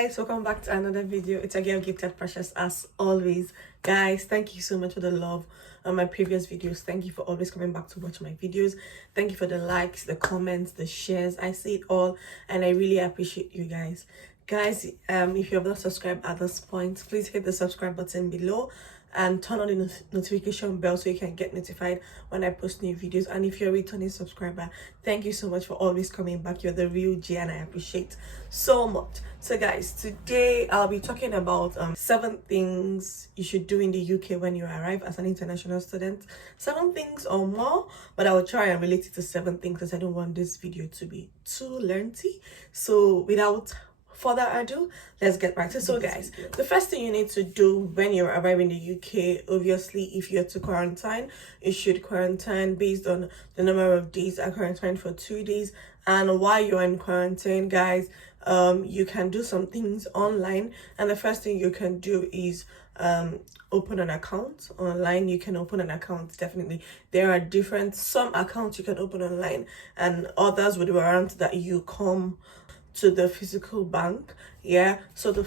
guys, welcome back to another video. It's a girl Gifted Precious as always. Guys, thank you so much for the love on my previous videos. Thank you for always coming back to watch my videos. Thank you for the likes, the comments, the shares. I see it all and I really appreciate you guys. Guys, if you have not subscribed at this point, please hit the subscribe button below and turn on the notification bell so you can get notified when I post new videos. And if you're a returning subscriber, thank you so much for always coming back. You're the real G and I appreciate so much. So guys, today I'll be talking about 7 things you should do in the UK when you arrive as an international student. 7 things or more, but I will try and relate it to 7 things because I don't want this video to be too lengthy. So without further ado, let's get right to it. So guys, the first thing you need to do when you arrive in the UK, obviously if you're to quarantine, you should quarantine based on the number of days. I quarantined for 2 days, and while you're in quarantine, guys, you can do some things online, and the first thing you can do is open an account online. You can open an account, definitely. There are some accounts you can open online and others would warrant that you come to the physical bank. So the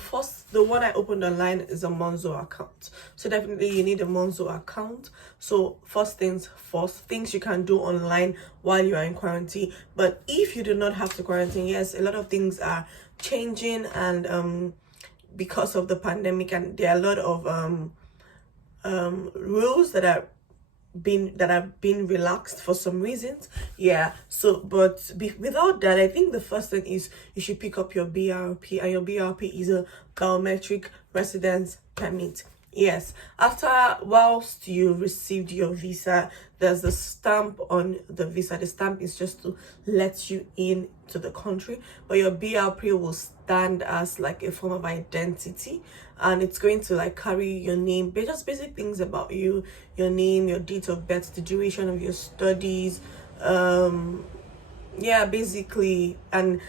one I opened online is a Monzo account, so definitely you need a Monzo account. So first things first, things you can do online while you are in quarantine. But if you do not have to quarantine, yes, a lot of things are changing and because of the pandemic, and there are a lot of rules that have been relaxed for some reasons. Without that, I think the first thing is you should pick up your BRP, and your BRP is a biometric residence permit. Yes, whilst you received your visa, there's a stamp on the visa. The stamp is just to let you in to the country, but your BRP will stand as like a form of identity, and it's going to like carry your name, but just basic things about you, your name, your date of birth, the duration of your studies, basically, and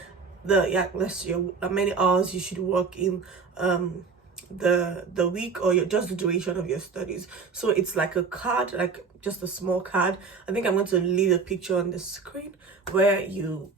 how many hours you should work in the week, or just the duration of your studies. So it's like a card, like just a small card. I think I'm going to leave a picture on the screen where you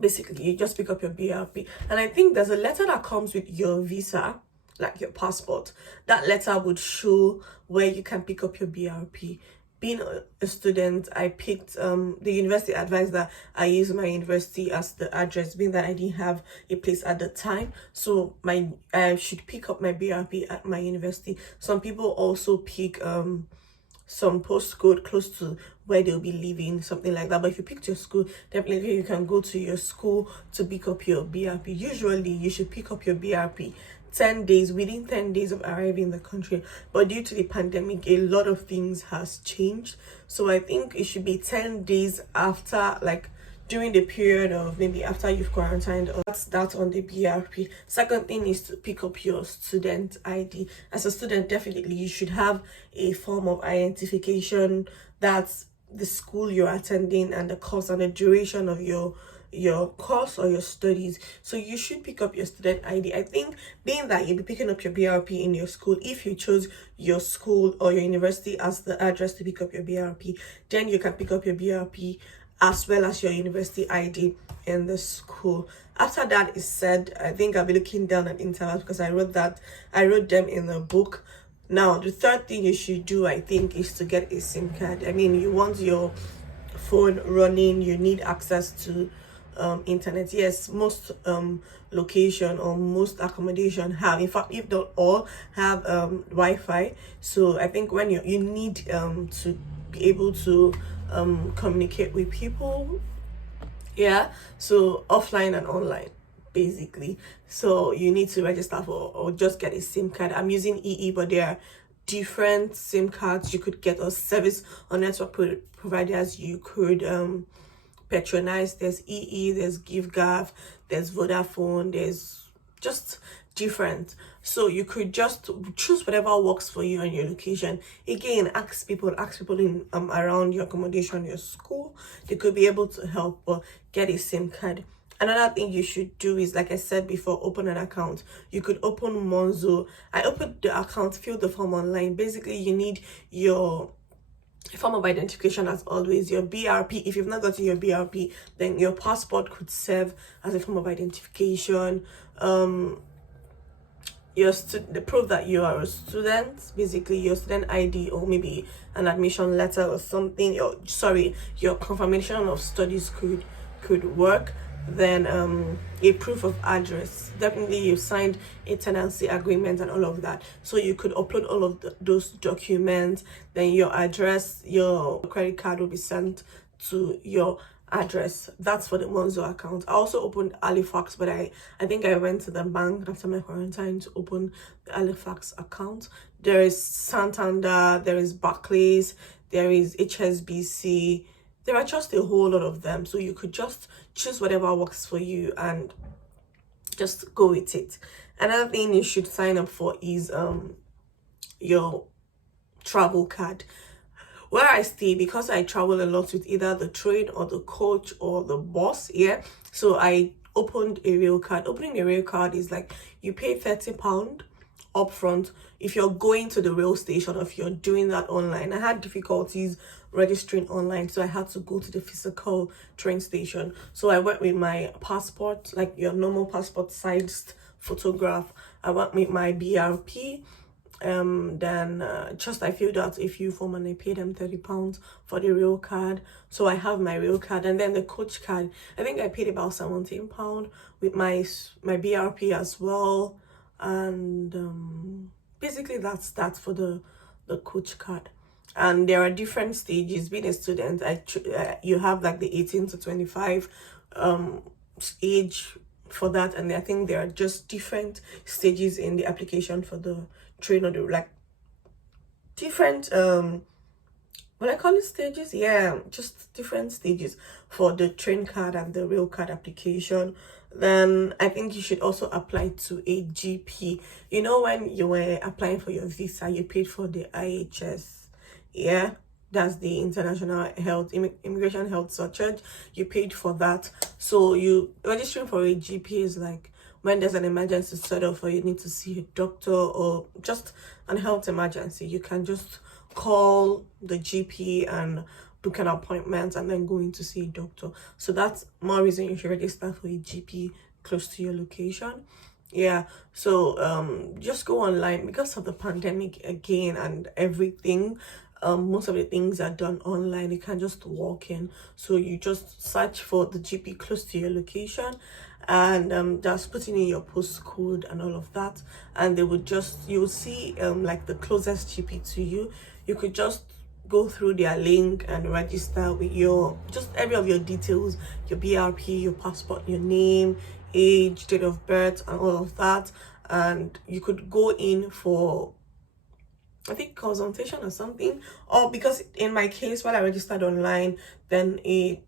just pick up your BRP, and I think there's a letter that comes with your visa, like your passport. That letter would show where you can pick up your BRP. Being a student, I picked the university advised that I use my university as the address, being that I didn't have a place at the time. So I should pick up my BRP at my university. Some people also pick some postcode close to where they'll be living, something like that. But if you picked your school, definitely you can go to your school to pick up your BRP. Usually you should pick up your BRP within 10 days of arriving in the country, but due to the pandemic, a lot of things has changed. So I think it should be 10 days after, like during the period of maybe after you've quarantined. Or that's on the BRP. Second thing is to pick up your student ID. As a student, definitely you should have a form of identification. That's the school you're attending and the course and the duration of your course or your studies. So you should pick up your student ID. I think being that you'll be picking up your BRP in your school, if you chose your school or your university as the address to pick up your BRP, then you can pick up your BRP as well as your university ID in the school. After that is said, I think I'll be looking down at intervals because I wrote them in a book. Now the third thing you should do, I think, is to get a SIM card. I mean, you want your phone running, you need access to internet. Yes, most location or most accommodation have, in fact if not all, have Wi-Fi. So I think when you need to be able to communicate with people, so offline and online basically. So you need to register for or just get a SIM card. I'm using EE, but there are different SIM cards you could get, or service or network providers you could patronize. There's EE, there's GiveGav, there's Vodafone, there's just different. So you could just choose whatever works for you and your location. Again, ask people in around your accommodation, your school. They could be able to help, or get a SIM card. Another thing you should do is, like I said before, open an account. You could open Monzo. I opened the account, filled the form online. Basically, you need your form of identification as always, your BRP. If you've not gotten your BRP, then your passport could serve as a form of identification. the proof that you are a student, basically your student ID, or maybe an admission letter or something, your confirmation of studies could work. Then a proof of address, definitely you signed a tenancy agreement and all of that, so you could upload all of those documents. Then your address, your credit card will be sent to your address. That's for the Monzo account. I also opened Halifax, but I think I went to the bank after my quarantine to open the Halifax account. There is Santander, there is Barclays, there is HSBC. There are just a whole lot of them, so you could just choose whatever works for you and just go with it. Another thing you should sign up for is your travel card. Where I stay, because I travel a lot with either the train or the coach or the bus, so I opened a rail card. Opening a rail card is like you pay £30 upfront if you're going to the rail station, or if you're doing that online. I had difficulties registering online, so I had to go to the physical train station. So I went with my passport, like your normal passport sized photograph. I went with my BRP. Then just I filled out a few form and I paid them £30 for the rail card. So I have my rail card, and then the coach card, I think I paid about £17 with my BRP as well. And basically that's for the coach card. And there are different stages. Being a student, you have like the 18 to 25 age for that, and I think there are just different stages in the application for the train, or the like different what I call it, stages, just different stages for the train card and the rail card application. Then I think you should also apply to a GP. You know, when you were applying for your visa, you paid for the IHS, that's the International Health Immigration Health Surcharge. You paid for that. So you registering for a GP is like when there's an emergency set up, or you need to see a doctor, or just an health emergency, you can just call the GP and book an appointment and then go in to see a doctor. So that's more reason you should register for a GP close to your location. So just go online. Because of the pandemic again and everything, most of the things are done online. You can just walk in, so you just search for the GP close to your location, and just put in your postcode and all of that, and they would you will see like the closest GP to you. You could just go through their link and register with just every of your details, your BRP, your passport, your name, age, date of birth, and all of that. And you could go in for, I think, consultation or something. Or because in my case, while I registered online, then a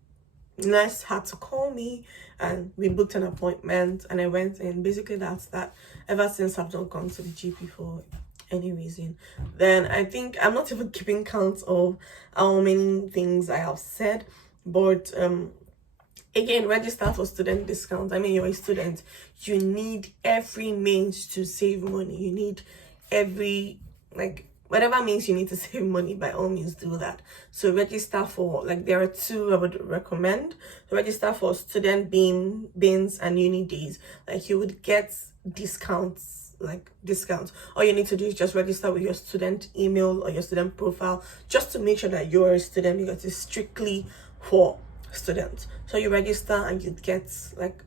nurse had to call me and we booked an appointment, and I went in. Basically that's that. Ever since, I've not gone to the GP for any reason. Then I think I'm not even keeping count of how many things I have said, but again, register for student discount. I mean, you're a student, you need every means to save money. You need every, like, whatever means you need to save money, by all means do that. So register for, like, there are two I would recommend. Register for student beans and uni days. Like, you would get discounts. All you need to do is just register with your student email or your student profile, just to make sure that you're a student, because it's strictly for students. So you register and you get like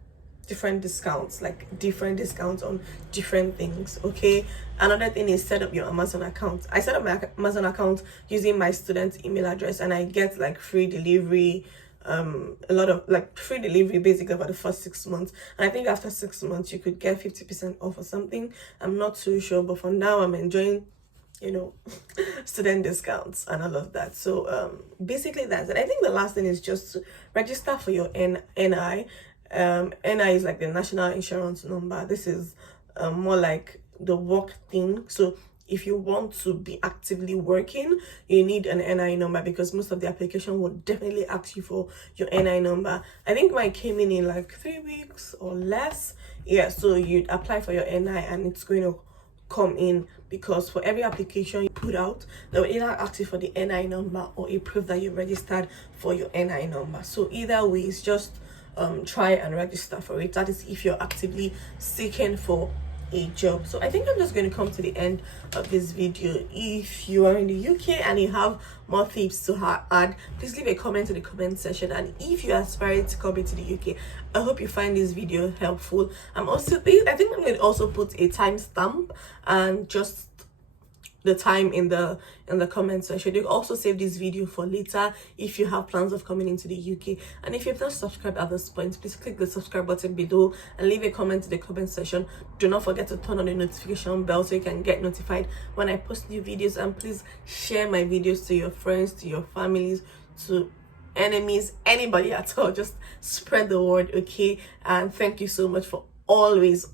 different discounts on different things. Okay, another thing is set up your Amazon account. I set up my Amazon account using my student email address, and I get like free delivery, a lot of like free delivery basically for the first 6 months. And I think after 6 months you could get 50% off or something. I'm not too sure, but for now I'm enjoying, student discounts and all of that. So basically that's it. I think the last thing is just to register for your NI. NI is like the national insurance number. This is more like the work thing. So if you want to be actively working, you need an NI number, because most of the application will definitely ask you for your NI number. I think mine came in like 3 weeks or less. So you'd apply for your NI and it's going to come in, because for every application you put out, they will either ask you for the NI number or a proof that you registered for your NI number. So either way, it's just try and register for it. That is if you're actively seeking for a job. So I think I'm just going to come to the end of this video. If you are in the UK and you have more tips to add, please leave a comment in the comment section. And if you aspire to come into the UK, I hope you find this video helpful. I think I'm going to also put a timestamp and just the time in the comment section. You can also save this video for later if you have plans of coming into the UK. And if you've not subscribed at this point, please click the subscribe button below and leave a comment in the comment section. Do not forget to turn on the notification bell so you can get notified when I post new videos. And please share my videos to your friends, to your families, to enemies, anybody at all. Just spread the word, okay? And thank you so much for always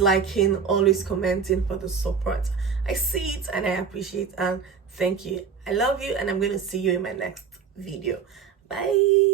liking, always commenting, for the support. I see it and I appreciate, and thank you. I love you, and I'm going to see you in my next video. Bye.